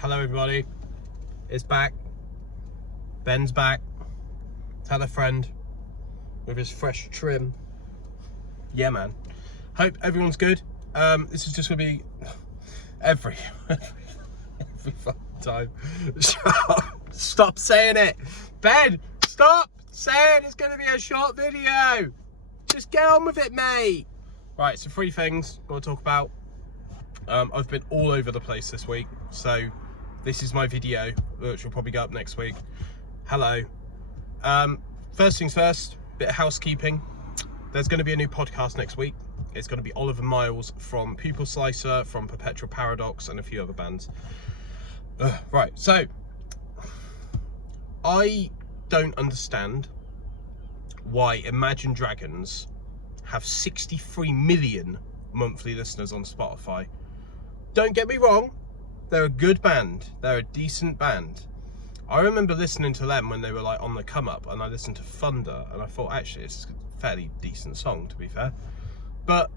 Hello everybody, it's back. Ben's back. Tell a friend with his fresh trim. Yeah, man. Hope everyone's good. This is just gonna be every fucking time. Stop saying it, Ben. Stop saying it's gonna be a short video. Just get on with it, mate. Right, so 3 things I want to talk about. I've been all over the place this week, so this is my video, which will probably go up next week. Hello. First things first, bit of housekeeping. There's going to be a new podcast next week. It's going to be Oliver Miles from Pupil Slicer, from Perpetual Paradox, and a few other bands. Right, so I don't understand why Imagine Dragons have 63 million monthly listeners on Spotify. Don't get me wrong, they're a good band, they're a decent band. I remember listening to them when they were like on the come up, and I listened to Thunder and I thought actually it's a fairly decent song, to be fair. But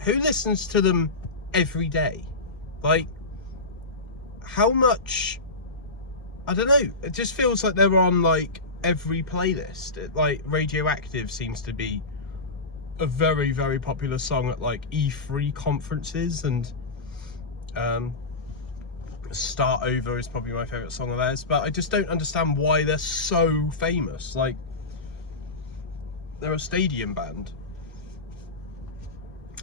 who listens to them every day? Like, how much? I don't know, it just feels like they're on like every playlist. Like Radioactive seems to be a very, very popular song at like E3 conferences, and Start Over is probably my favourite song of theirs, but I just don't understand why they're so famous. Like, they're a stadium band.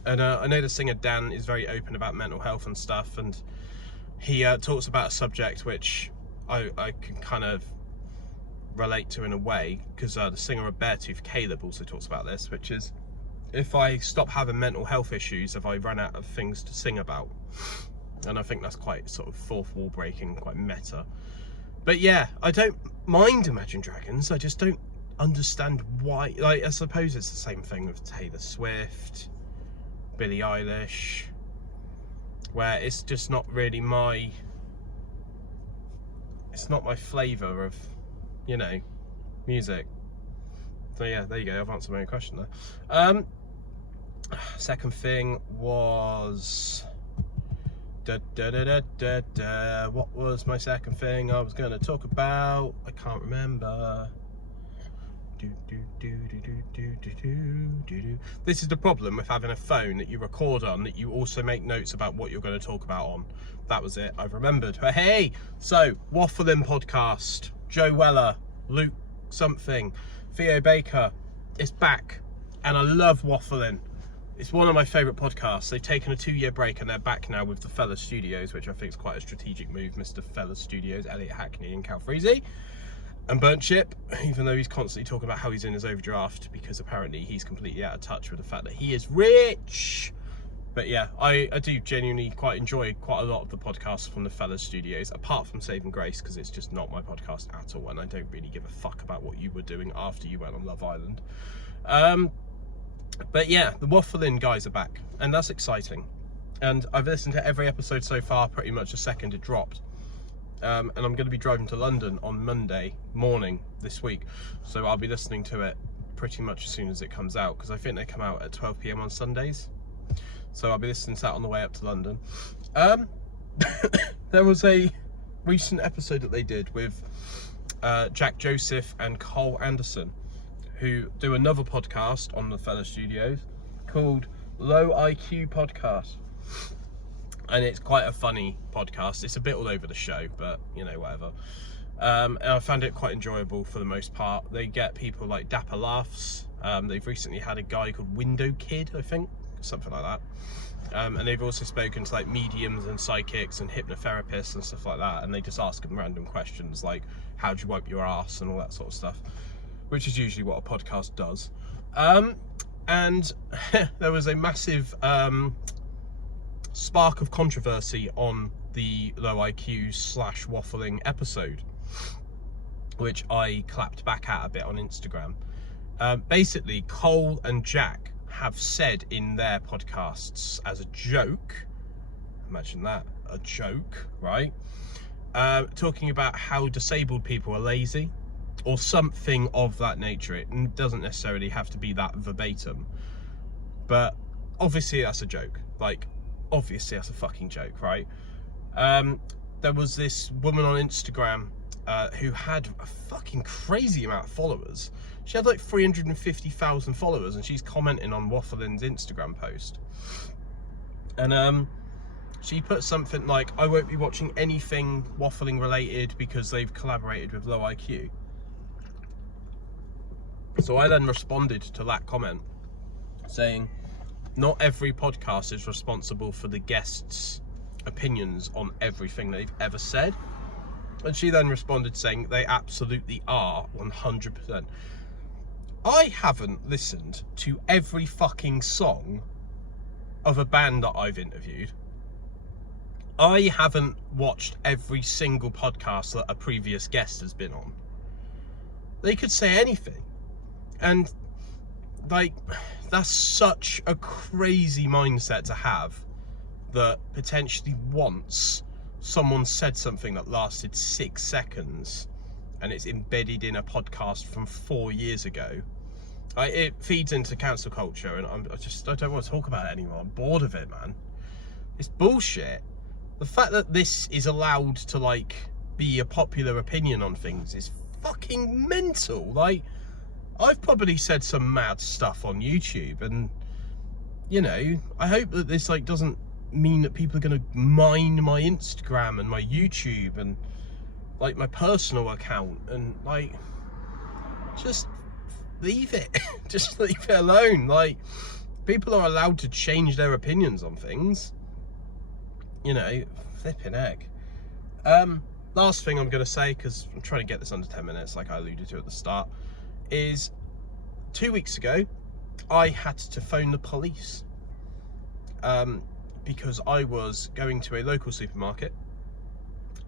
And I know the singer Dan is very open about mental health and stuff, and he talks about a subject which I can kind of relate to in a way, because the singer of Beartooth, Caleb, also talks about this, which is, if I stop having mental health issues, have I run out of things to sing about? And I think that's quite sort of fourth wall breaking, quite meta. But yeah, I don't mind Imagine Dragons, I just don't understand why. Like, I suppose it's the same thing with Taylor Swift, Billie Eilish, where it's just not really my, it's not my flavour of, you know, music. So yeah, there you go, I've answered my own question there. Second thing was, what was my second thing I was going to talk about? I can't remember. This is the problem with having a phone that you record on, that you also make notes about what you're going to talk about on. That was it, I've remembered. Hey, so Waffling podcast, Joe Weller, Luke something, Theo Baker, it's back, and I love Waffling. It's one of my favourite podcasts. They've taken a 2-year break and they're back now with the Fella Studios, which I think is quite a strategic move. Mr. Fella Studios, Elliot Hackney and Cal Freezy. And Burnt Ship, even though he's constantly talking about how he's in his overdraft, because apparently he's completely out of touch with the fact that he is rich. But yeah, I do genuinely quite enjoy quite a lot of the podcasts from the Fella Studios, apart from Saving Grace, because it's just not my podcast at all, and I don't really give a fuck about what you were doing after you went on Love Island. But yeah, the Waffling guys are back, and that's exciting. And I've listened to every episode so far, pretty much the second it dropped. And I'm going to be driving to London on Monday morning this week, so I'll be listening to it pretty much as soon as it comes out, because I think they come out at 12 PM on Sundays. So I'll be listening to that on the way up to London. There was a recent episode that they did with Jack Joseph and Cole Anderson, who do another podcast on the Fella Studios called Low IQ Podcast. And it's quite a funny podcast. It's a bit all over the show, but you know, whatever. And I found it quite enjoyable for the most part. They get people like Dapper Laughs. They've recently had a guy called Window Kid, I think, something like that. And they've also spoken to like mediums and psychics and hypnotherapists and stuff like that. And they just ask them random questions like, how do you wipe your ass and all that sort of stuff, which is usually what a podcast does. And there was a massive spark of controversy on the Low IQ / Waffling episode, which I clapped back at a bit on Instagram. Basically, Cole and Jack have said in their podcasts as a joke, imagine that, a joke, right? Talking about how disabled people are lazy, or something of that nature. It doesn't necessarily have to be that verbatim, but obviously that's a joke. Like, obviously that's a fucking joke, right? there was this woman on Instagram who had a fucking crazy amount of followers. She had like 350,000 followers, and she's commenting on Wafflin's Instagram post. And she put something like, I won't be watching anything waffling related because they've collaborated with Low IQ. So I then responded to that comment saying, not every podcast is responsible for the guests' opinions on everything they've ever said. And she then responded saying, they absolutely are, 100%. I haven't listened to every fucking song of a band that I've interviewed. I haven't watched every single podcast that a previous guest has been on. They could say anything. And like, that's such a crazy mindset to have, that potentially once someone said something that lasted 6 seconds and it's embedded in a podcast from 4 years ago, it feeds into cancel culture, and I don't want to talk about it anymore. I'm bored of it, man. It's bullshit. The fact that this is allowed to like be a popular opinion on things is fucking mental. Like, I've probably said some mad stuff on YouTube, and you know, I hope that this like doesn't mean that people are going to mine my Instagram and my YouTube and like my personal account, and like, just leave it. Just leave it alone. Like, people are allowed to change their opinions on things, you know. Flipping heck. Last thing I'm going to say, because I'm trying to get this under 10 minutes like I alluded to at the start, is 2 weeks ago I had to phone the police because I was going to a local supermarket,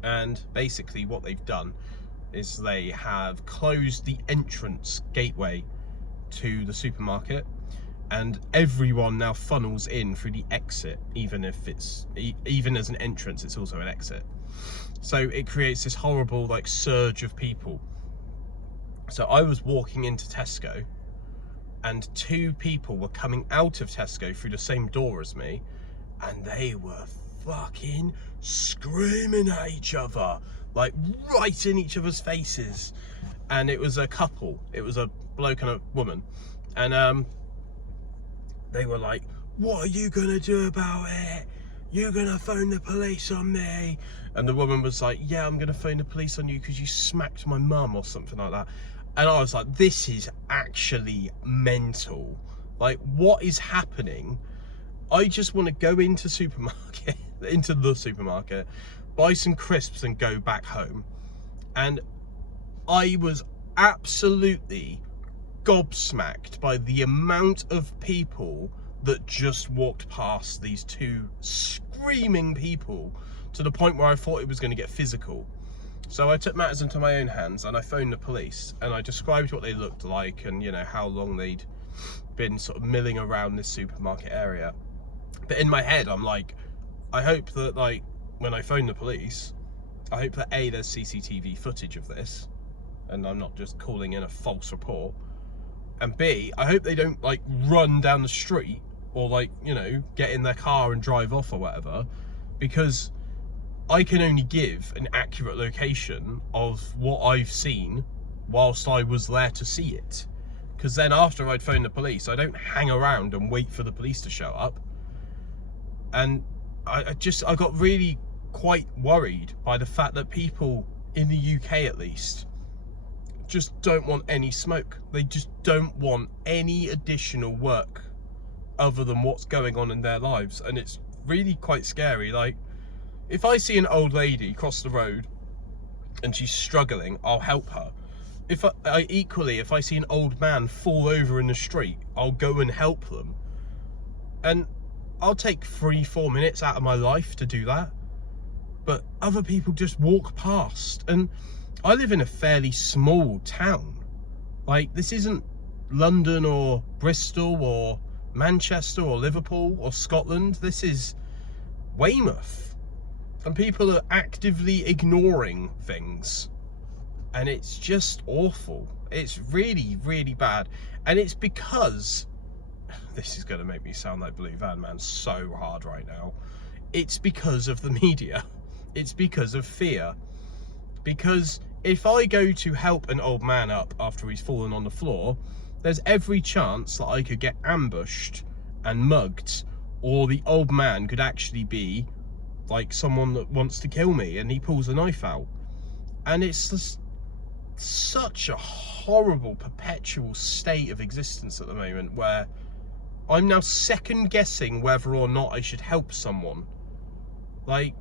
and basically what they've done is they have closed the entrance gateway to the supermarket, and everyone now funnels in through the exit, even as an entrance, it's also an exit. So it creates this horrible like surge of people. So I was walking into Tesco, and 2 people were coming out of Tesco through the same door as me, and they were fucking screaming at each other, like right in each other's faces. And it was a couple, it was a bloke and a woman, and they were like, what are you gonna do about it? You're gonna phone the police on me? And the woman was like, yeah, I'm gonna phone the police on you because you smacked my mum or something like that. And I was like, this is actually mental. Like, what is happening? I just want to go into the supermarket, buy some crisps and go back home. And I was absolutely gobsmacked by the amount of people that just walked past these 2 screaming people, to the point where I thought it was going to get physical. So I took matters into my own hands and I phoned the police, and I described what they looked like and, you know, how long they'd been sort of milling around this supermarket area. But in my head, I'm like, I hope that, like, when I phone the police, I hope that A, there's CCTV footage of this and I'm not just calling in a false report, and B, I hope they don't like run down the street or like, you know, get in their car and drive off or whatever, because I can only give an accurate location of what I've seen whilst I was there to see it. Because then after I'd phoned the police, I don't hang around and wait for the police to show up. And I got really quite worried by the fact that people in the UK, at least, just don't want any smoke. They just don't want any additional work other than what's going on in their lives. And it's really quite scary. Like, if I see an old lady cross the road and she's struggling, I'll help her. If I see an old man fall over in the street, I'll go and help them. And I'll take 3-4 minutes out of my life to do that. But other people just walk past. And I live in a fairly small town. Like, this isn't London or Bristol or Manchester or Liverpool or Scotland. This is Weymouth. And people are actively ignoring things. And it's just awful. It's really, really bad. And it's because, this is going to make me sound like Blue Van Man so hard right now, it's because of the media. it's because of fear. Because if I go to help an old man up after he's fallen on the floor, there's every chance that I could get ambushed and mugged, or the old man could actually be like someone that wants to kill me and he pulls a knife out. And it's just such a horrible perpetual state of existence at the moment, where I'm now second guessing whether or not I should help someone. Like,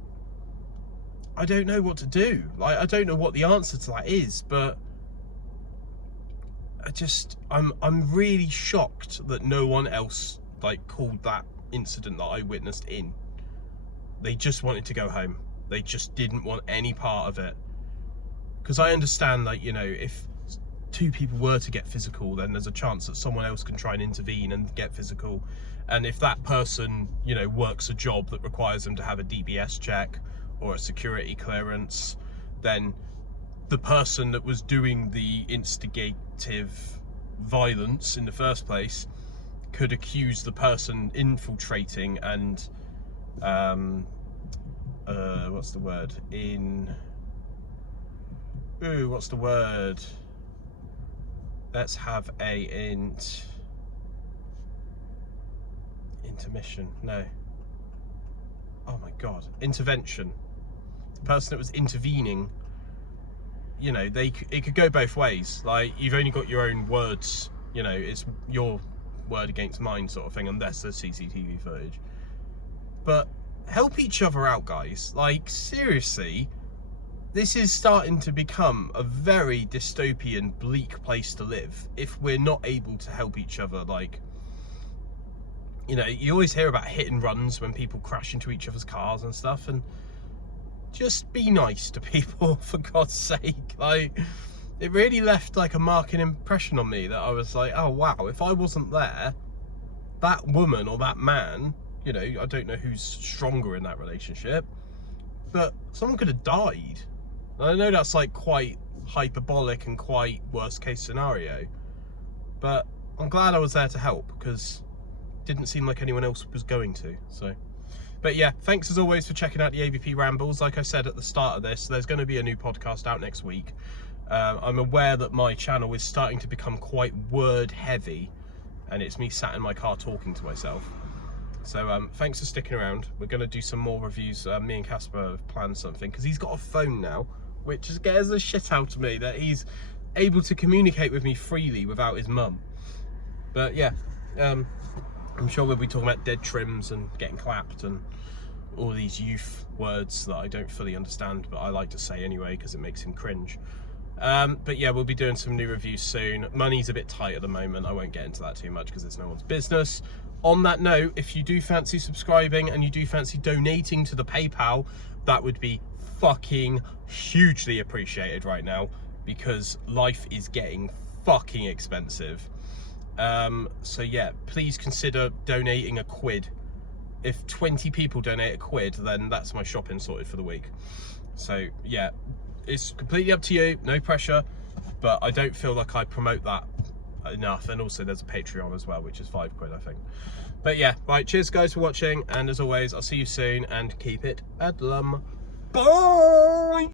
I don't know what to do. Like, I don't know what the answer to that is, but I'm really shocked that no one else like called that incident that I witnessed in. They just wanted to go home. They just didn't want any part of it. Because I understand, like, you know, if two people were to get physical, then there's a chance that someone else can try and intervene and get physical. And if that person, you know, works a job that requires them to have a DBS check or a security clearance, then the person that was doing the instigative violence in the first place could accuse the person infiltrating and what's the word? What's the word? Let's have a intermission. No. Oh my God. Intervention. The person that was intervening, you know, it could go both ways. Like, you've only got your own words, you know, it's your word against mine sort of thing, unless there's CCTV footage. But help each other out, guys. Like, seriously, this is starting to become a very dystopian, bleak place to live if we're not able to help each other. Like, you know, you always hear about hit and runs when people crash into each other's cars and stuff, and just be nice to people, for God's sake. Like, it really left like a marking impression on me that I was like, oh wow, if I wasn't there, that woman or that man, you know, I don't know who's stronger in that relationship, but someone could have died. And I know that's like quite hyperbolic and quite worst case scenario, but I'm glad I was there to help, because it didn't seem like anyone else was going to. So, but yeah, thanks as always for checking out the ABP Rambles. Like I said at the start of this, there's going to be a new podcast out next week. I'm aware that my channel is starting to become quite word heavy, and it's me sat in my car talking to myself. So thanks for sticking around. We're going to do some more reviews. Me and Casper have planned something, because he's got a phone now, which scares the shit out of me, that he's able to communicate with me freely without his mum. But yeah, I'm sure we'll be talking about dead trims and getting clapped and all these youth words that I don't fully understand, but I like to say anyway because it makes him cringe. But yeah, we'll be doing some new reviews soon. Money's a bit tight at the moment. I won't get into that too much because it's no one's business. On that note, if you do fancy subscribing and you do fancy donating to the PayPal, that would be fucking hugely appreciated right now, because life is getting fucking expensive. So yeah, please consider donating £1. If 20 people donate £1, then that's my shopping sorted for the week. So yeah, it's completely up to you, no pressure, but I don't feel like I promote that enough. And also there's a Patreon as well, which is £5, I think. But yeah, right, cheers guys for watching, and as always, I'll see you soon, and keep it Adlum. Bye!